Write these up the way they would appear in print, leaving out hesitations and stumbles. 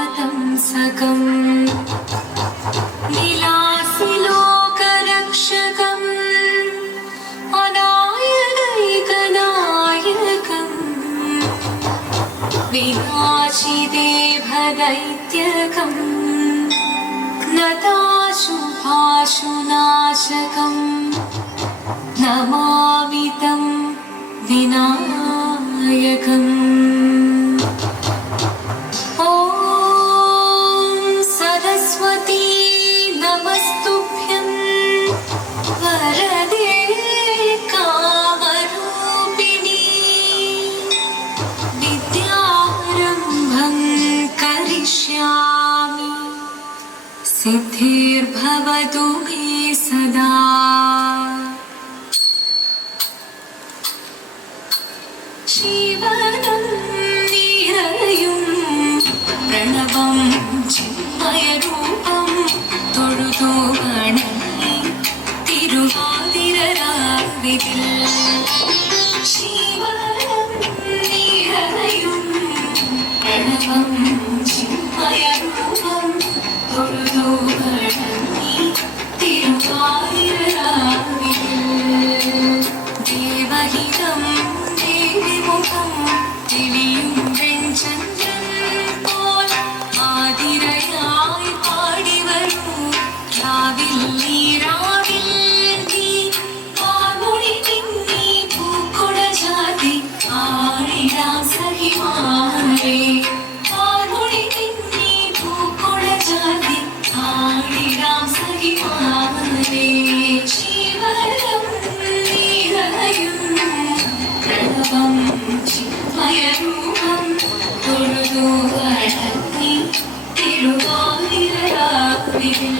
कलाधरावतंसकम् विलासिलोकरक्षकम् अनायकैकनायकम् विनाशिदेवदैत्यकम् नताशुभाशुनाशकम् नमामि तं विनायकम्। नमस्तुभ्यं वरदे कामरूपिणी विद्यारम्भं करिष्यामि सिद्धिर्भवतु मे सदा। शिवनं निरयुं प्रणवं चिन्मयरूपं തൊഴുതു വണങ്ങി തിരുവാതിരരാവിതിൽ ശിവനം നിറയും പ്രണവം ചിന്മയരൂപം തൊഴുതു വണങ്ങി തിരുവാതിരരാവിതിൽ ദേവഹിതം ദേവിമുഖം തെളിയും വെൺചന്ദ്രൻ പോൽ ആതിരയായി പാടിവരൂ രാവിൽ നീ കാർമുടി പിന്നി പൂക്കുട ചാത്തി ആടിടാം സഖിമാരേ കാർമുടി പിന്നി പൂക്കുട ചാത്തി ആടിടാം സഖിമാരേ ശിവനം നിറയും പ്രണവം ചിന്മയരൂപം തൊഴുതു വണങ്ങി തിരുവാതിരരാവിതിൽ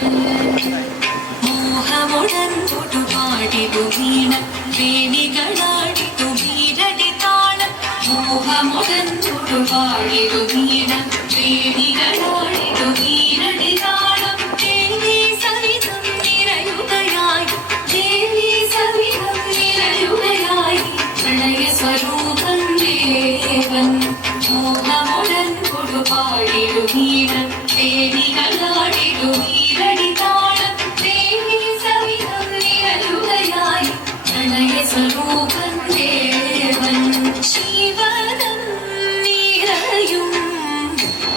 മോഹമുടൻ തൊടുപാടിതു വീണ വേണികളാടിതു വീരടി താളം മോഹമുടൻ തൊടുപാടിതു വീണ വേണികളാടിതു വീരടി താളം ദേവി സവിധം നിറയുകയായി ദേവി സവിധം നിറയുകയായി പ്രണയ സ്വരൂപം ദേവൻ മോഹമുടൻ തൊടുപാടിതു വീണ വേണികളാടിതു വീരടി താളം ദേവി സവിധം നിറയുകയായി പ്രണയ സ്വരൂപം ദേവൻ ശിവനം നിറയും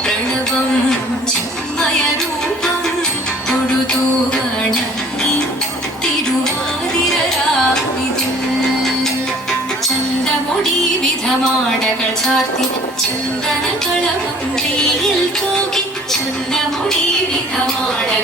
പ്രണവം ചിന്മയരൂപം തൊഴുതു വണങ്ങി തിരുവാതിരരാവിതിൽ ചന്തമുടി വിധമാടകൾ ചാർത്തി ചന്ദനകളവും വെയിൽ തൂകി ചന്തമുടി വിധമാടകൾ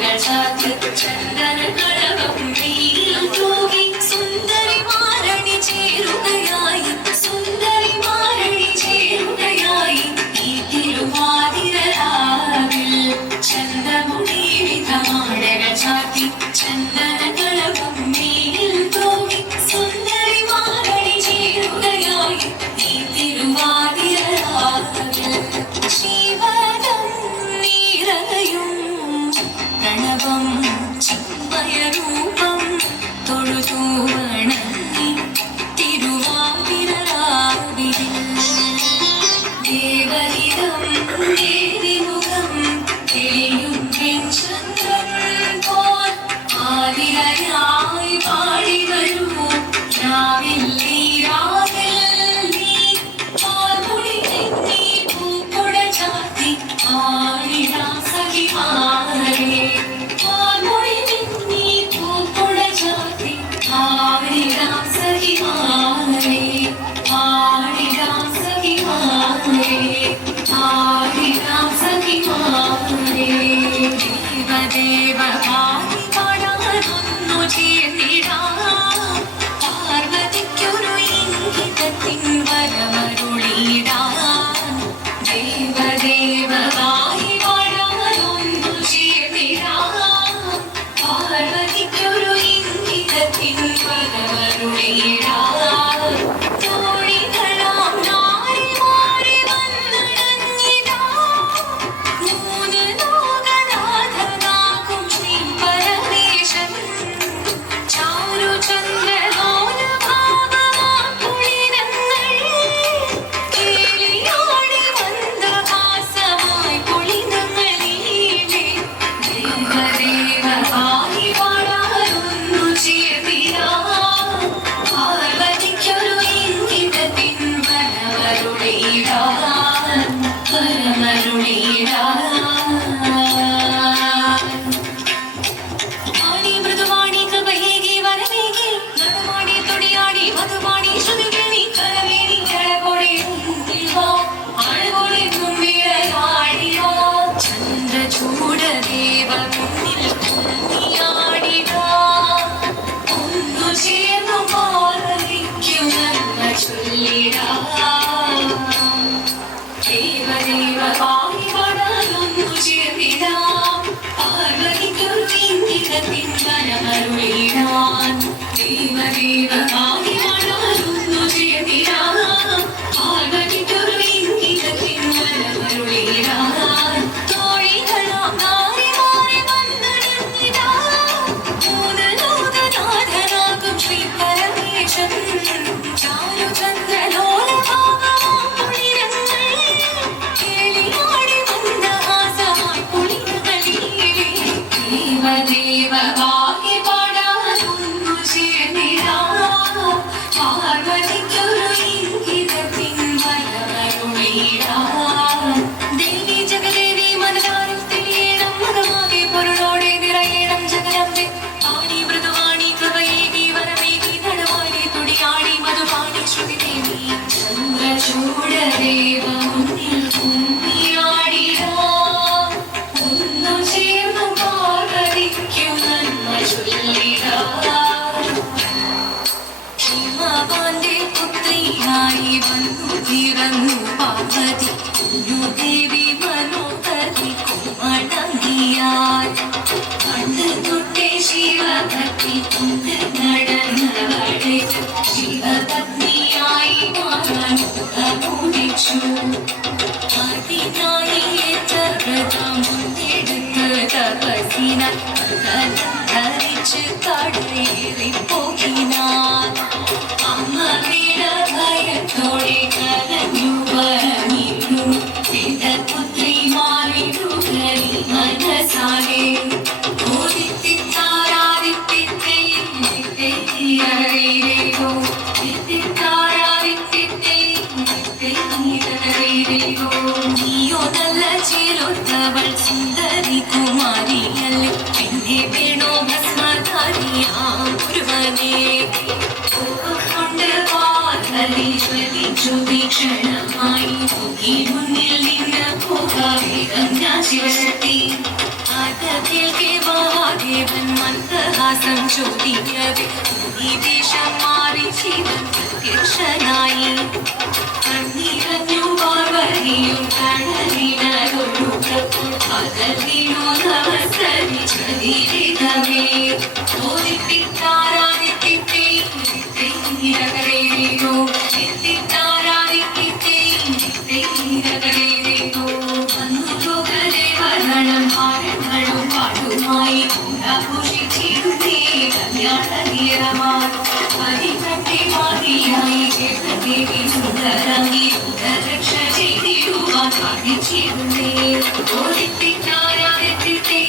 മുന്നിൽ കുമ്മിയാടിടാം. ഒന്നു ചേർന്നു പാർവതിക്കു നന്മ ചൊല്ലിടാം. ദേവദേവ പാടിപാടാനൊന്നു ചേർന്നിടാം. പാർവതിക്കൊരു ഇംഗിതത്തിൻ വരമരുളിടാൻ. ദേവദേവ പാടിപാടാനൊന്നു ചേർന്നിടാം. പാർവതിക്കൊരു ഇംഗിതത്തിൻ വരമരുളിടാൻ. തോഴികളാം നാരിമാരെ വന്നണഞ്ഞിടാം. മൂലലോകനാഥനാകും ശ്രീ പരമേശൻ. ചാരുചന്ദ്രലോലഭാഗമാം പുളിരങ്ങൾ കേളിയാടി മന്ദഹാസമായി പുളികളിലേ. ദേവദേവ പാടിപാടാനൊന്നു ചേർന്നിടാം. പാർവതിക്കൊരു ഇംഗിതത്തിൻ വരമരുളിടാൻ. ദേവി ജഗദേവി മനതാരിൽ തെളിയണം. മകമാകെ പൊരുളോടെ നിറയണം ജഗദംബെ. ആണി മൃദുവാണി കൃപയേകി വരമേകി നടവാടി തുടിയാടി മധുവാണി ശ്രുതി ദേവി. ചന്ദ്രചൂഡദേവ മുന്നിൽ കുമ്മിയാടിടാം. ഒന്നു ചേർന്നു പാർവതിക്കു നന്മ ചൊല്ലിടാം. ഹിമവാന്റെ പുത്രിയായി വന്നു പിറന്നു പാർവതി. ദേവി മനോഹരി കോമളങ്ങിയാൽ കണ്ണു തൊട്ടേ ശിവഭക്തി കൊണ്ട് നടന്നവളെ ശിവപത്നിയായി മാറാൻ മോഹിച്ചു. അതിനായി ഏറ്റ വ്രതം മുന്നെടുത്ത് തപസിന ധരിച്ച് കടയേറിപ്പോകിനാൻ. അമ്മയുടെ ഭയത്തോടെ കരഞ്ഞു വരമിരുന്നു പുത്രിമാരിടുകരി മനസാലെ. നീയോ നല്ല ചേലൊത്തവൾ സുന്ദരി കുമാരിയല്ലേ. എന്നെ വേണോ ഭസ്മധാരിയാം ഒരുവനെ. കൊണ്ട് പാർവതി ജ്വലിച്ചു വീക്ഷണമായി. ഈ മുന്നിൽ നിന്ന് പോകാവേഗം ഞാൻ ശിവശക്തി. അത് കേൾക്കെ മഹാദേവൻ മന്ദഹാസം ചോദിക്കവേ ഈ വേഷം മാറി ശിവൻ പ്രത്യക്ഷനായി. കണ്ണീരഞ്ഞു പാർവതിയും കടലിനൊഴുകപ്പോൾ പകലിനു നവസരിച്ചതിരകമേ. ഓദിത്തിത്താരാദിത്തിത്തേ ോ എത്തിത്താരാദിത്തിത്തേ വന്നു ലോകദേവഗണം ആരങ്ങളും പാട്ടുമായി ആഘോഷിച്ചിരുന്നേ കല്യാണീരമായി. പരിഭക്തിമാതിയായി ദേവി സുന്ദരങ്ങി രക്ഷ ചെയ്തിടുവാൻ സാധിച്ചിരുന്നേ. ഓദിത്തിത്താരാദിത്തിത്തേ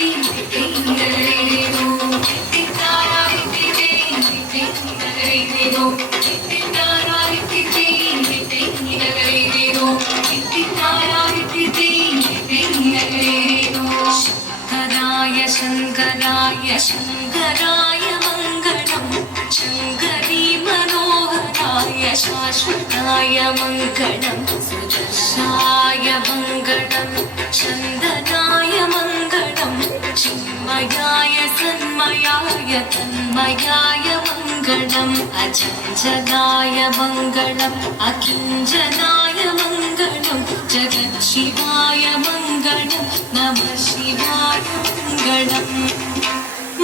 ശങ്കരായ ശങ്കരായ മംഗളം. ശങ്കരീ മനോഹരായ ശാശ്വതായ മംഗളം. സുദർശായ മംഗളം. ചന്ദനായ മംഗളം. ചിന്മയായ സന്മയായ തന്മയായ മംഗളം. അചഞ്ചലായ മംഗളം. അകിഞ്ചനായ മംഗളം. ജഗത്ശിവായ മംഗളം. നമഃ ശിവായ മംഗളം.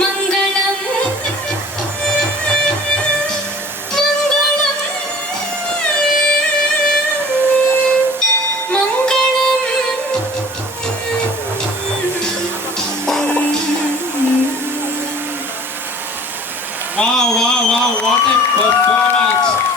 മംഗളം മംഗളം Wow, wow, wow, what a performance.